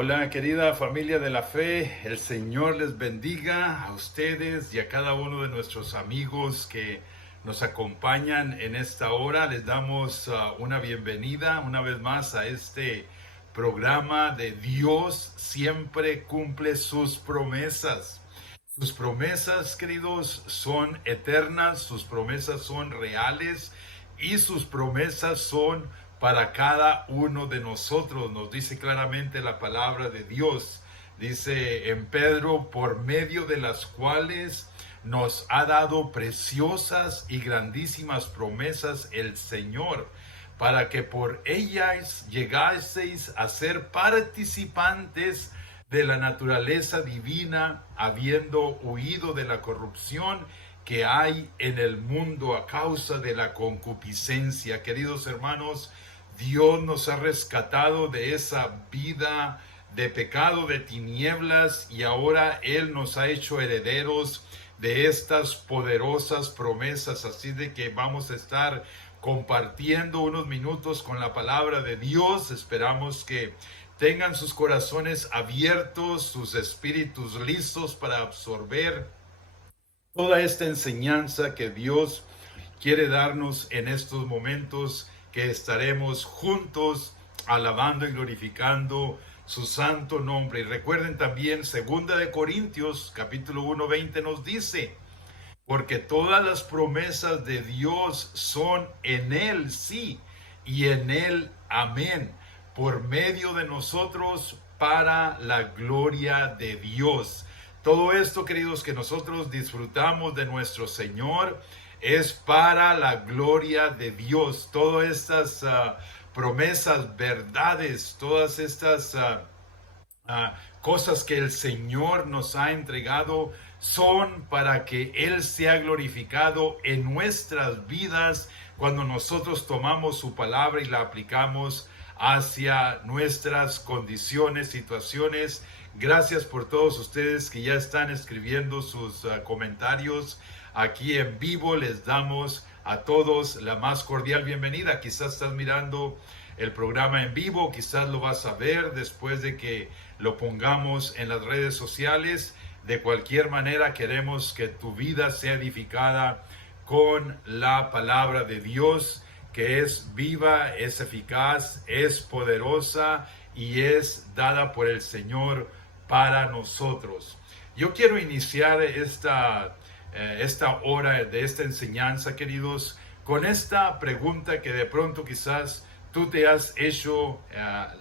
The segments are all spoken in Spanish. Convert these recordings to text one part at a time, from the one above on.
Hola querida familia de la fe, el Señor les bendiga a ustedes y a cada uno de nuestros amigos que nos acompañan en esta hora. Les damos una bienvenida una vez más a este programa de Dios siempre cumple sus promesas. Sus promesas, queridos, son eternas, sus promesas son reales y sus promesas son para cada uno de nosotros. Nos dice claramente la palabra de Dios. Dice en Pedro, por medio de las cuales nos ha dado preciosas y grandísimas promesas el Señor, para que por ellas llegaseis a ser participantes de la naturaleza divina, habiendo huido de la corrupción que hay en el mundo a causa de la concupiscencia. Queridos hermanos, Dios nos ha rescatado de esa vida de pecado, de tinieblas, y ahora Él nos ha hecho herederos de estas poderosas promesas. Así de que vamos a estar compartiendo unos minutos con la palabra de Dios. Esperamos que tengan sus corazones abiertos, sus espíritus listos para absorber toda esta enseñanza que Dios quiere darnos en estos momentos que estaremos juntos alabando y glorificando su santo nombre. Y recuerden también, 2 Corintios capítulo 1:20 nos dice: porque todas las promesas de Dios son en Él sí y en Él amén, por medio de nosotros para la gloria de Dios. Todo esto, queridos, que nosotros disfrutamos de nuestro Señor es para la gloria de Dios. Todas estas promesas, verdades, todas estas cosas que el Señor nos ha entregado son para que Él sea glorificado en nuestras vidas cuando nosotros tomamos su palabra y la aplicamos hacia nuestras condiciones, situaciones. Gracias por todos ustedes que ya están escribiendo sus comentarios aquí en vivo. Les damos a todos la más cordial bienvenida. Quizás estás mirando el programa en vivo, quizás lo vas a ver después de que lo pongamos en las redes sociales. De cualquier manera, queremos que tu vida sea edificada con la palabra de Dios, que es viva, es eficaz, es poderosa y es dada por el Señor para nosotros. Yo quiero iniciar esta hora de esta enseñanza, queridos, con esta pregunta que de pronto quizás tú te has hecho,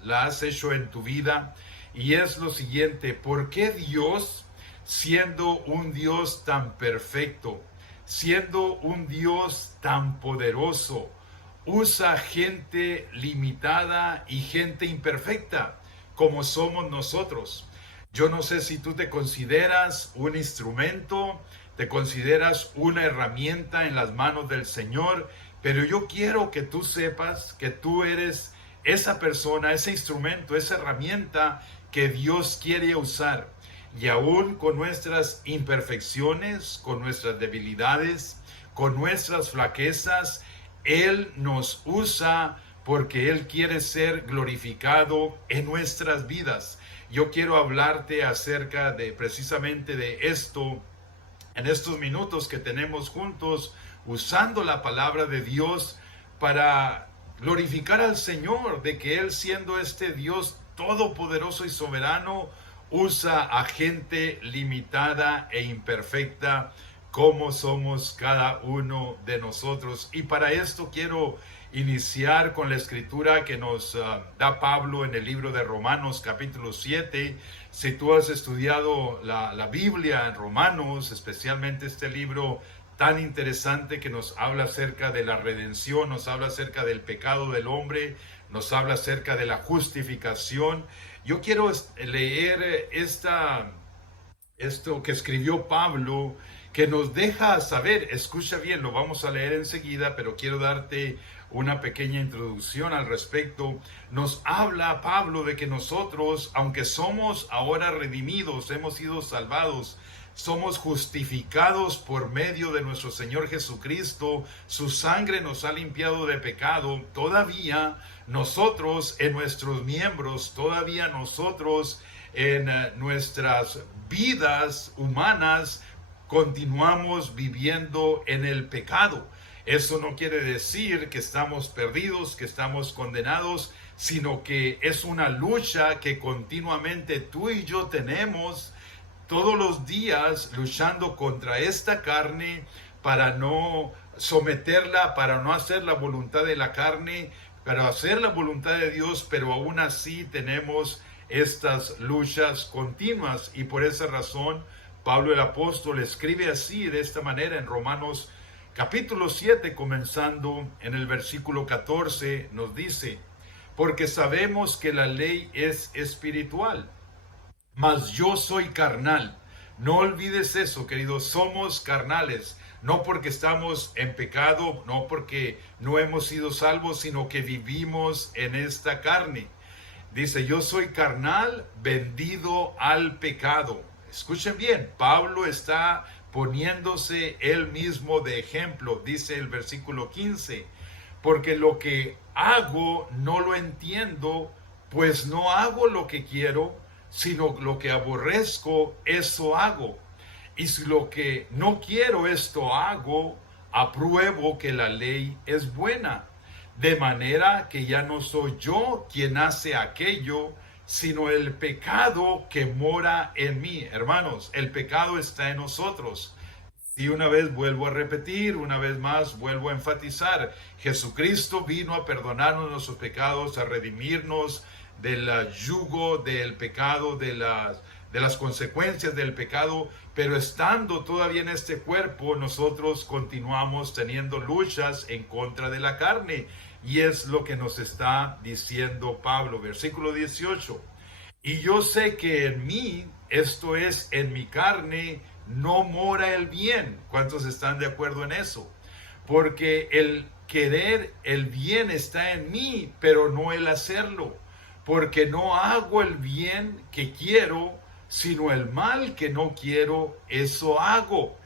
la has hecho en tu vida, y es lo siguiente: ¿por qué Dios, siendo un Dios tan perfecto, siendo un Dios tan poderoso, usa gente limitada y gente imperfecta como somos nosotros? Yo no sé si tú te consideras un instrumento, te consideras una herramienta en las manos del Señor, pero yo quiero que tú sepas que tú eres esa persona, ese instrumento, esa herramienta que Dios quiere usar. Y aún con nuestras imperfecciones, con nuestras debilidades, con nuestras flaquezas, Él nos usa porque Él quiere ser glorificado en nuestras vidas. Yo quiero hablarte acerca de precisamente de esto en estos minutos que tenemos juntos, usando la palabra de Dios para glorificar al Señor, de que Él, siendo este Dios todopoderoso y soberano, usa a gente limitada e imperfecta como somos cada uno de nosotros. Y para esto quiero iniciar con la escritura que nos da Pablo en el libro de Romanos capítulo 7. Si tú has estudiado la Biblia en Romanos, especialmente este libro tan interesante que nos habla acerca de la redención, nos habla acerca del pecado del hombre, nos habla acerca de la justificación. Yo quiero leer esto que escribió Pablo, que nos deja saber, escucha bien, lo vamos a leer enseguida, pero quiero darte una pequeña introducción al respecto. Nos habla Pablo de que nosotros, aunque somos ahora redimidos, hemos sido salvados, somos justificados por medio de nuestro Señor Jesucristo, su sangre nos ha limpiado de pecado, todavía nosotros en nuestros miembros, todavía nosotros en nuestras vidas humanas, continuamos viviendo en el pecado. Eso no quiere decir que estamos perdidos, que estamos condenados, sino que es una lucha que continuamente tú y yo tenemos todos los días, luchando contra esta carne para no someterla, para no hacer la voluntad de la carne, para hacer la voluntad de Dios, pero aún así tenemos estas luchas continuas. Y por esa razón Pablo el apóstol escribe así, de esta manera, en Romanos capítulo 7, comenzando en el versículo 14, nos dice: porque sabemos que la ley es espiritual, mas yo soy carnal. No olvides eso, queridos, somos carnales, no porque estamos en pecado, no porque no hemos sido salvos, sino que vivimos en esta carne. Dice, yo soy carnal, vendido al pecado. Escuchen bien, Pablo está poniéndose él mismo de ejemplo. Dice el versículo 15, porque lo que hago no lo entiendo, pues no hago lo que quiero, sino lo que aborrezco, eso hago. Y si lo que no quiero, esto hago, apruebo que la ley es buena. De manera que ya no soy yo quien hace aquello, sino el pecado que mora en mí. Hermanos, el pecado está en nosotros. Y una vez vuelvo a repetir, una vez más vuelvo a enfatizar, Jesucristo vino a perdonarnos nuestros pecados, a redimirnos del yugo del pecado, de las consecuencias del pecado, pero estando todavía en este cuerpo, nosotros continuamos teniendo luchas en contra de la carne. Y es lo que nos está diciendo Pablo, versículo 18. Y yo sé que en mí, esto es, en mi carne, no mora el bien. ¿Cuántos están de acuerdo en eso? Porque el querer el bien está en mí, pero no el hacerlo. Porque no hago el bien que quiero, sino el mal que no quiero, eso hago.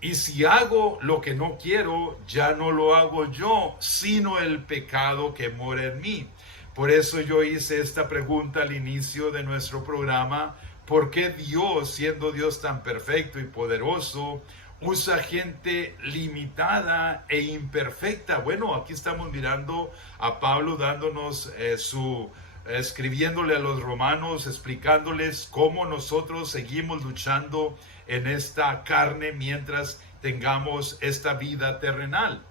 Y si hago lo que no quiero, ya no lo hago yo, sino el pecado que mora en mí. Por eso yo hice esta pregunta al inicio de nuestro programa: ¿por qué Dios, siendo Dios tan perfecto y poderoso, usa gente limitada e imperfecta? Bueno, aquí estamos mirando a Pablo dándonos escribiéndole a los romanos, explicándoles cómo nosotros seguimos luchando en esta carne mientras tengamos esta vida terrenal.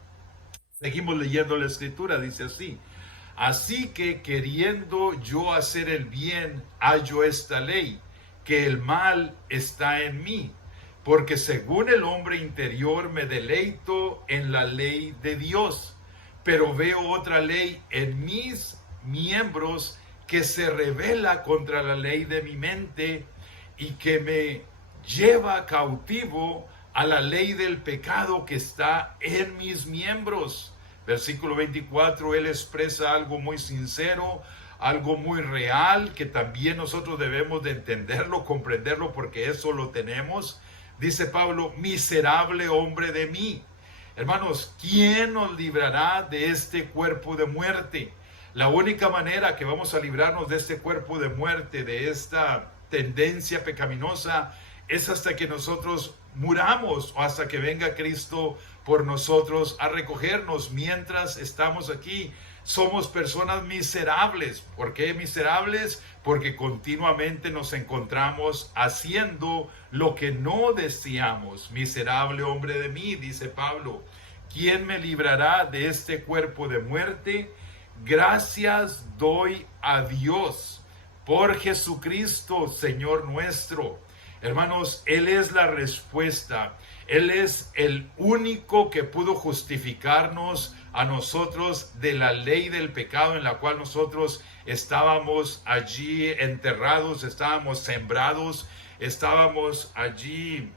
Seguimos leyendo la escritura, dice así: así que queriendo yo hacer el bien, hallo esta ley, que el mal está en mí, porque según el hombre interior me deleito en la ley de Dios, pero veo otra ley en mis miembros que se rebela contra la ley de mi mente y que me lleva cautivo a la ley del pecado que está en mis miembros. Versículo 24, él expresa algo muy sincero, algo muy real, que también nosotros debemos de entenderlo, comprenderlo, porque eso lo tenemos. Dice Pablo: miserable hombre de mí. Hermanos, ¿quién nos librará de este cuerpo de muerte? La única manera que vamos a librarnos de este cuerpo de muerte, de esta tendencia pecaminosa, es hasta que nosotros muramos o hasta que venga Cristo por nosotros a recogernos. Mientras estamos aquí, somos personas miserables. ¿Por qué miserables? Porque continuamente nos encontramos haciendo lo que no deseamos. Miserable hombre de mí, dice Pablo. ¿Quién me librará de este cuerpo de muerte? Gracias doy a Dios por Jesucristo, Señor nuestro. Hermanos, Él es la respuesta. Él es el único que pudo justificarnos a nosotros de la ley del pecado en la cual nosotros estábamos allí enterrados, estábamos sembrados, estábamos allí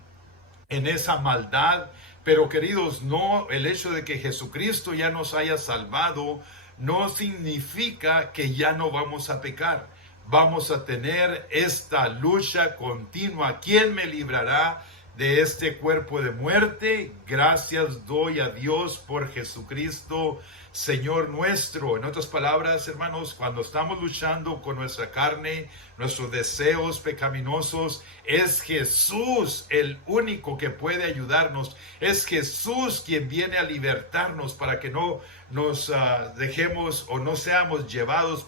en esa maldad. Pero queridos, no, el hecho de que Jesucristo ya nos haya salvado no significa que ya no vamos a pecar. Vamos a tener esta lucha continua. ¿Quién me librará de este cuerpo de muerte. Gracias doy a Dios por Jesucristo, Señor nuestro. En otras palabras, hermanos, cuando estamos luchando con nuestra carne, nuestros deseos pecaminosos, es Jesús el único que puede ayudarnos. Es Jesús quien viene a libertarnos para que no nos dejemos o no seamos llevados,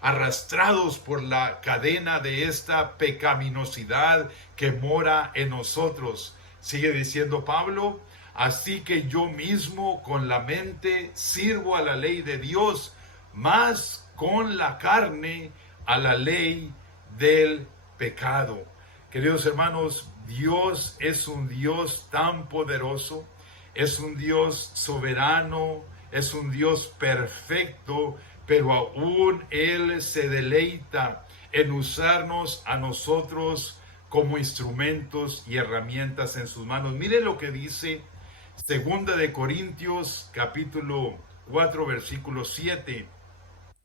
arrastrados por la cadena de esta pecaminosidad que mora en nosotros. Sigue diciendo Pablo: así que yo mismo con la mente sirvo a la ley de Dios, mas con la carne a la ley del pecado. Queridos hermanos, Dios es un Dios tan poderoso, es un Dios soberano, es un Dios perfecto, pero aún Él se deleita en usarnos a nosotros como instrumentos y herramientas en sus manos. Miren lo que dice Segunda de Corintios, capítulo 4, versículo 7.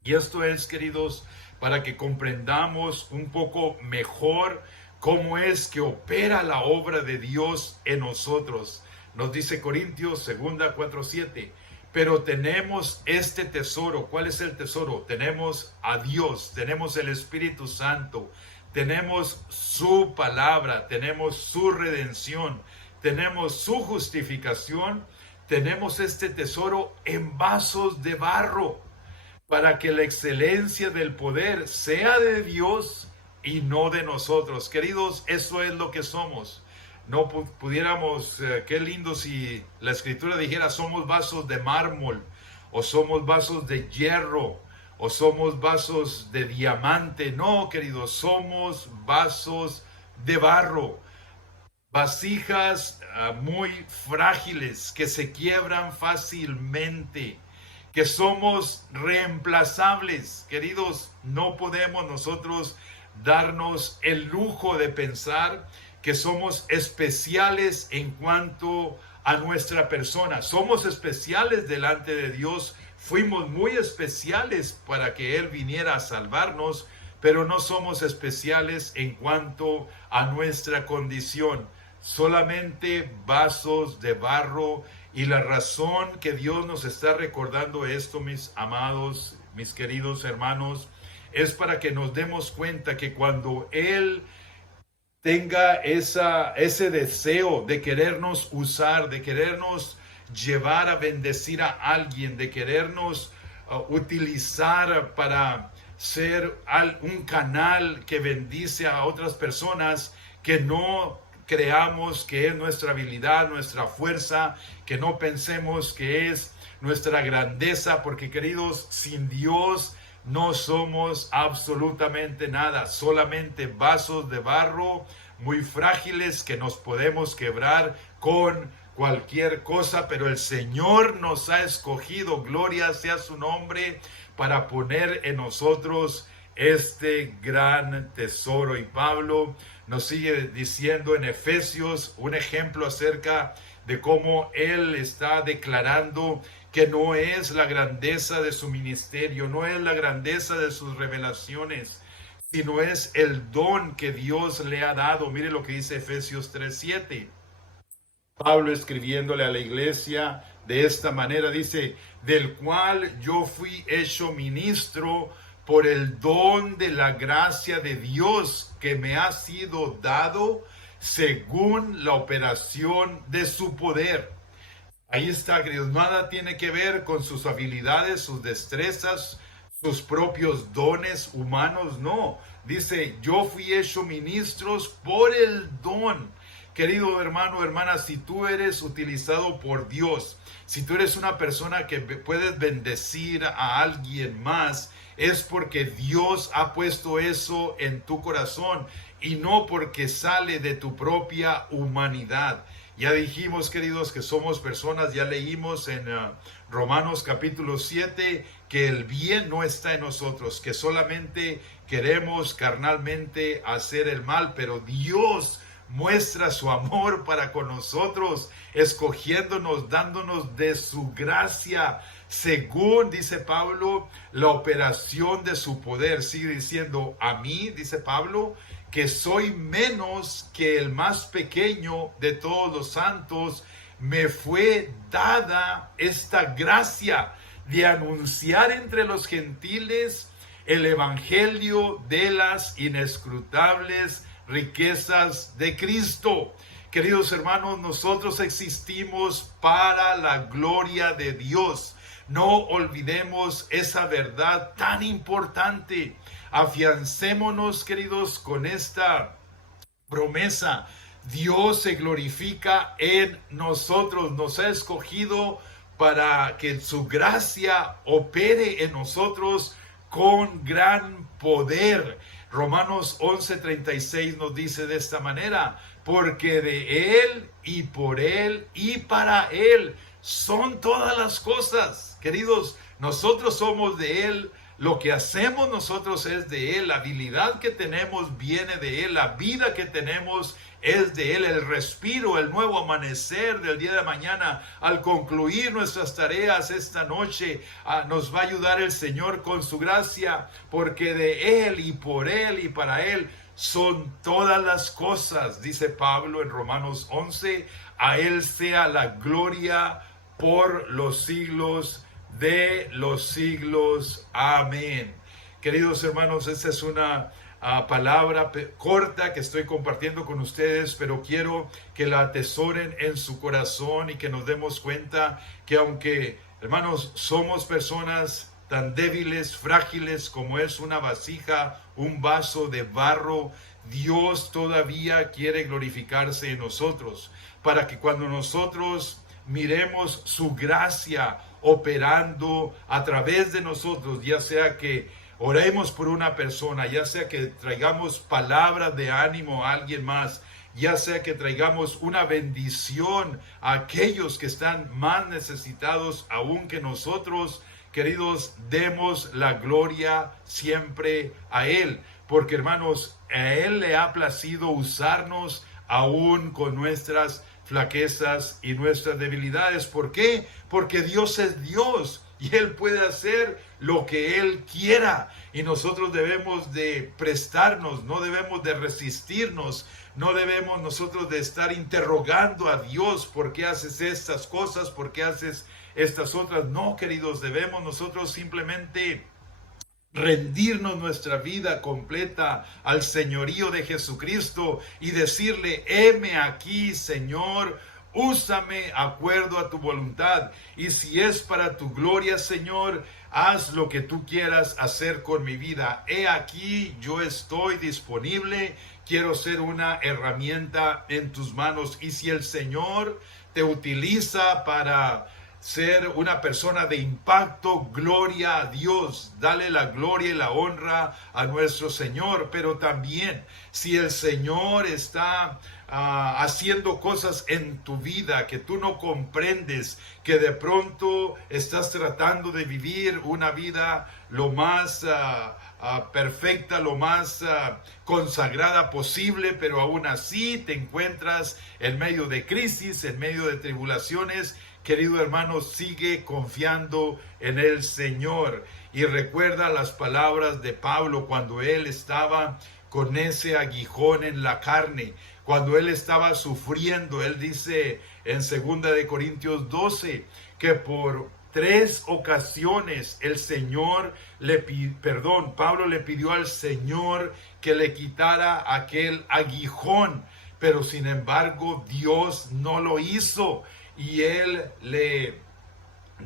Y esto es, queridos, para que comprendamos un poco mejor cómo es que opera la obra de Dios en nosotros. Nos dice Corintios, segunda 4:7. Pero tenemos este tesoro. ¿Cuál es el tesoro? Tenemos a Dios, tenemos el Espíritu Santo, tenemos su palabra, tenemos su redención, tenemos su justificación, tenemos este tesoro en vasos de barro, para que la excelencia del poder sea de Dios y no de nosotros. Queridos, eso es lo que somos. No pudiéramos, qué lindo si la Escritura dijera somos vasos de mármol, o somos vasos de hierro, o somos vasos de diamante. No, queridos, somos vasos de barro, vasijas muy frágiles que se quiebran fácilmente, que somos reemplazables. Queridos, no podemos nosotros darnos el lujo de pensar que somos especiales en cuanto a nuestra persona. Somos especiales delante de Dios, fuimos muy especiales para que Él viniera a salvarnos, pero no somos especiales en cuanto a nuestra condición. Solamente vasos de barro. Y la razón que Dios nos está recordando esto, mis amados, mis queridos hermanos, es para que nos demos cuenta que cuando Él tenga ese deseo de querernos usar, de querernos llevar a bendecir a alguien, de querernos utilizar para ser un canal que bendice a otras personas, que no creamos que es nuestra habilidad, nuestra fuerza, que no pensemos que es nuestra grandeza, porque queridos, sin Dios no somos absolutamente nada, solamente vasos de barro muy frágiles que nos podemos quebrar con cualquier cosa, pero el Señor nos ha escogido, gloria sea su nombre, para poner en nosotros este gran tesoro. Y Pablo nos sigue diciendo en Efesios un ejemplo acerca de cómo él está declarando que no es la grandeza de su ministerio, no es la grandeza de sus revelaciones, sino es el don que Dios le ha dado. Mire lo que dice Efesios 3:7. Pablo escribiéndole a la iglesia de esta manera dice: del cual yo fui hecho ministro por el don de la gracia de Dios que me ha sido dado según la operación de su poder. Ahí está, queridos, nada tiene que ver con sus habilidades, sus destrezas, sus propios dones humanos, no. Dice, yo fui hecho ministros por el don. Querido hermano, hermana, si tú eres utilizado por Dios, si tú eres una persona que puedes bendecir a alguien más, es porque Dios ha puesto eso en tu corazón y no porque sale de tu propia humanidad. Ya dijimos, queridos, que somos personas, ya leímos en Romanos capítulo 7, que el bien no está en nosotros, que solamente queremos carnalmente hacer el mal, pero Dios muestra su amor para con nosotros, escogiéndonos, dándonos de su gracia, según, dice Pablo, la operación de su poder. Sigue diciendo, a mí, dice Pablo, que soy menos que el más pequeño de todos los santos, me fue dada esta gracia de anunciar entre los gentiles el evangelio de las inescrutables riquezas de Cristo. Queridos hermanos, nosotros existimos para la gloria de Dios. No olvidemos esa verdad tan importante. Afiancémonos, queridos, con esta promesa. Dios se glorifica en nosotros, nos ha escogido para que su gracia opere en nosotros con gran poder. Romanos 11:36 nos dice de esta manera: porque de Él y por Él y para Él son todas las cosas. Queridos, nosotros somos de Él. Lo que hacemos nosotros es de Él, la habilidad que tenemos viene de Él, la vida que tenemos es de Él, el respiro, el nuevo amanecer del día de mañana, al concluir nuestras tareas esta noche, nos va a ayudar el Señor con su gracia, porque de Él y por Él y para Él son todas las cosas, dice Pablo en Romanos 11, a Él sea la gloria por los siglos de los siglos. Amén. Queridos hermanos, esta es una palabra corta que estoy compartiendo con ustedes, pero quiero que la atesoren en su corazón y que nos demos cuenta que aunque, hermanos, somos personas tan débiles, frágiles como es una vasija, un vaso de barro, Dios todavía quiere glorificarse en nosotros, para que cuando nosotros miremos su gracia operando a través de nosotros, ya sea que oremos por una persona, ya sea que traigamos palabras de ánimo a alguien más, ya sea que traigamos una bendición a aquellos que están más necesitados aún que nosotros, queridos, demos la gloria siempre a Él, porque hermanos, a Él le ha placido usarnos aún con nuestras flaquezas y nuestras debilidades. ¿Por qué? Porque Dios es Dios y Él puede hacer lo que Él quiera, y nosotros debemos de prestarnos, no debemos de resistirnos, no debemos nosotros de estar interrogando a Dios: ¿por qué haces estas cosas? ¿Por qué haces estas otras? No, queridos, debemos nosotros simplemente rendirnos nuestra vida completa al señorío de Jesucristo y decirle: heme aquí, Señor, úsame acuerdo a tu voluntad, y si es para tu gloria, Señor, haz lo que tú quieras hacer con mi vida. He aquí, yo estoy disponible, quiero ser una herramienta en tus manos. Y si el Señor te utiliza para ser una persona de impacto, gloria a Dios, dale la gloria y la honra a nuestro Señor. Pero también, si el Señor está haciendo cosas en tu vida que tú no comprendes, que de pronto estás tratando de vivir una vida lo más perfecta, lo más consagrada posible, pero aún así te encuentras en medio de crisis, en medio de tribulaciones, querido hermano, sigue confiando en el Señor y recuerda las palabras de Pablo cuando él estaba con ese aguijón en la carne, cuando él estaba sufriendo. Él dice en 2 de Corintios 12 que por 3 ocasiones Pablo le pidió al Señor que le quitara aquel aguijón, pero sin embargo Dios no lo hizo. Y él le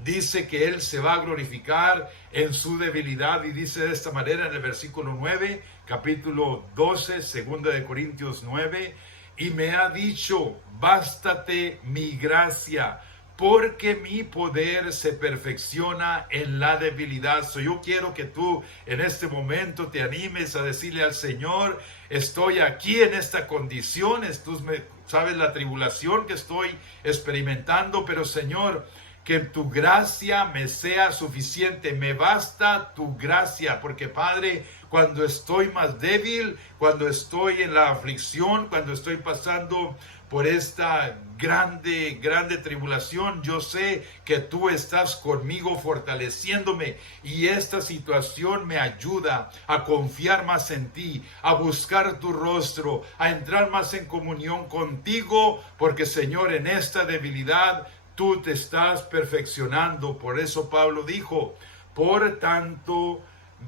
dice que él se va a glorificar en su debilidad, y dice de esta manera en el versículo 9, capítulo 12, 2 de Corintios 9, y me ha dicho: bástate mi gracia, porque mi poder se perfecciona en la debilidad. Yo quiero que tú en este momento te animes a decirle al Señor: estoy aquí en esta condición, tú sabes la tribulación que estoy experimentando, pero Señor, que tu gracia me sea suficiente, me basta tu gracia, porque Padre, cuando estoy más débil, cuando estoy en la aflicción, cuando estoy pasando por esta grande tribulación, yo sé que tú estás conmigo fortaleciéndome, y esta situación me ayuda a confiar más en ti, a buscar tu rostro, a entrar más en comunión contigo, porque Señor, en esta debilidad tú te estás perfeccionando. Por eso Pablo dijo: por tanto,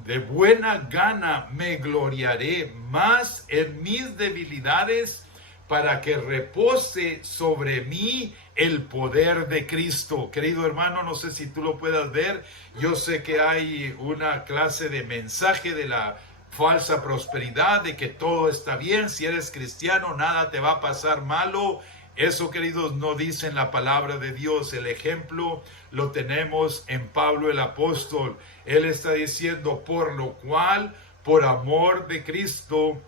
de buena gana me gloriaré más en mis debilidades, para que repose sobre mí el poder de Cristo. Querido hermano, no sé si tú lo puedas ver. Yo sé que hay una clase de mensaje de la falsa prosperidad, de que todo está bien, si eres cristiano nada te va a pasar malo. Eso, queridos, no dice en la palabra de Dios. El ejemplo lo tenemos en Pablo el apóstol. Él está diciendo: por lo cual, por amor de Cristo,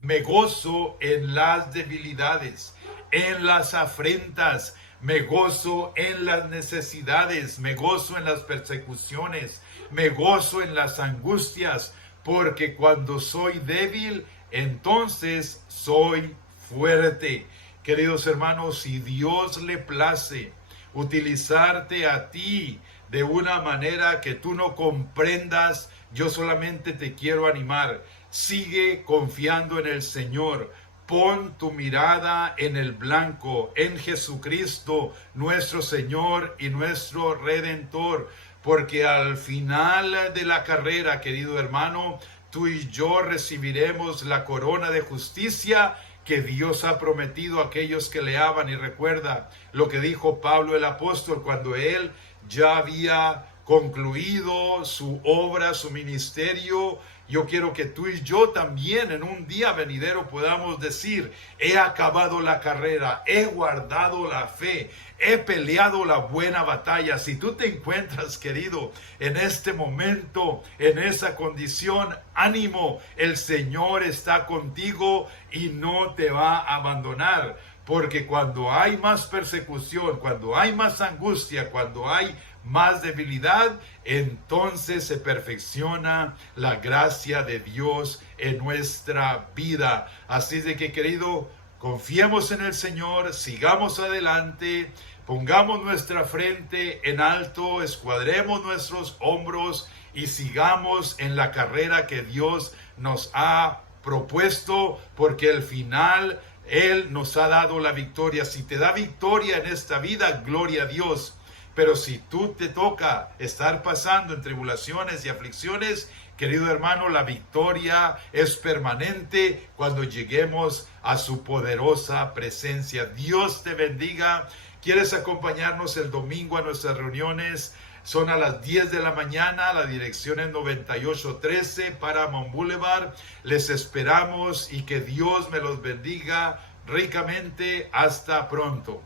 me gozo en las debilidades, en las afrentas, me gozo en las necesidades, me gozo en las persecuciones, me gozo en las angustias, porque cuando soy débil, entonces soy fuerte. Queridos hermanos, si Dios le place utilizarte a ti de una manera que tú no comprendas, yo solamente te quiero animar. Sigue confiando en el Señor. Pon tu mirada en el blanco, en Jesucristo, nuestro Señor y nuestro Redentor. Porque al final de la carrera, querido hermano, tú y yo recibiremos la corona de justicia que Dios ha prometido a aquellos que le aman. Y recuerda lo que dijo Pablo el apóstol cuando él ya había concluido su obra, su ministerio. Yo quiero que tú y yo también en un día venidero podamos decir: he acabado la carrera, he guardado la fe, he peleado la buena batalla. Si tú te encuentras, querido, en este momento, en esa condición, ánimo, el Señor está contigo y no te va a abandonar. Porque cuando hay más persecución, cuando hay más angustia, cuando hay más debilidad, entonces se perfecciona la gracia de Dios en nuestra vida. Así de que, querido, confiemos en el Señor, sigamos adelante, pongamos nuestra frente en alto, escuadremos nuestros hombros y sigamos en la carrera que Dios nos ha propuesto, porque al final Él nos ha dado la victoria. Si te da victoria en esta vida, gloria a Dios. Pero si tú te toca estar pasando en tribulaciones y aflicciones, querido hermano, la victoria es permanente cuando lleguemos a su poderosa presencia. Dios te bendiga. ¿Quieres acompañarnos el domingo a nuestras reuniones? Son a las 10 de la mañana, la dirección es 9813 Paramount Boulevard. Les esperamos y que Dios me los bendiga ricamente. Hasta pronto.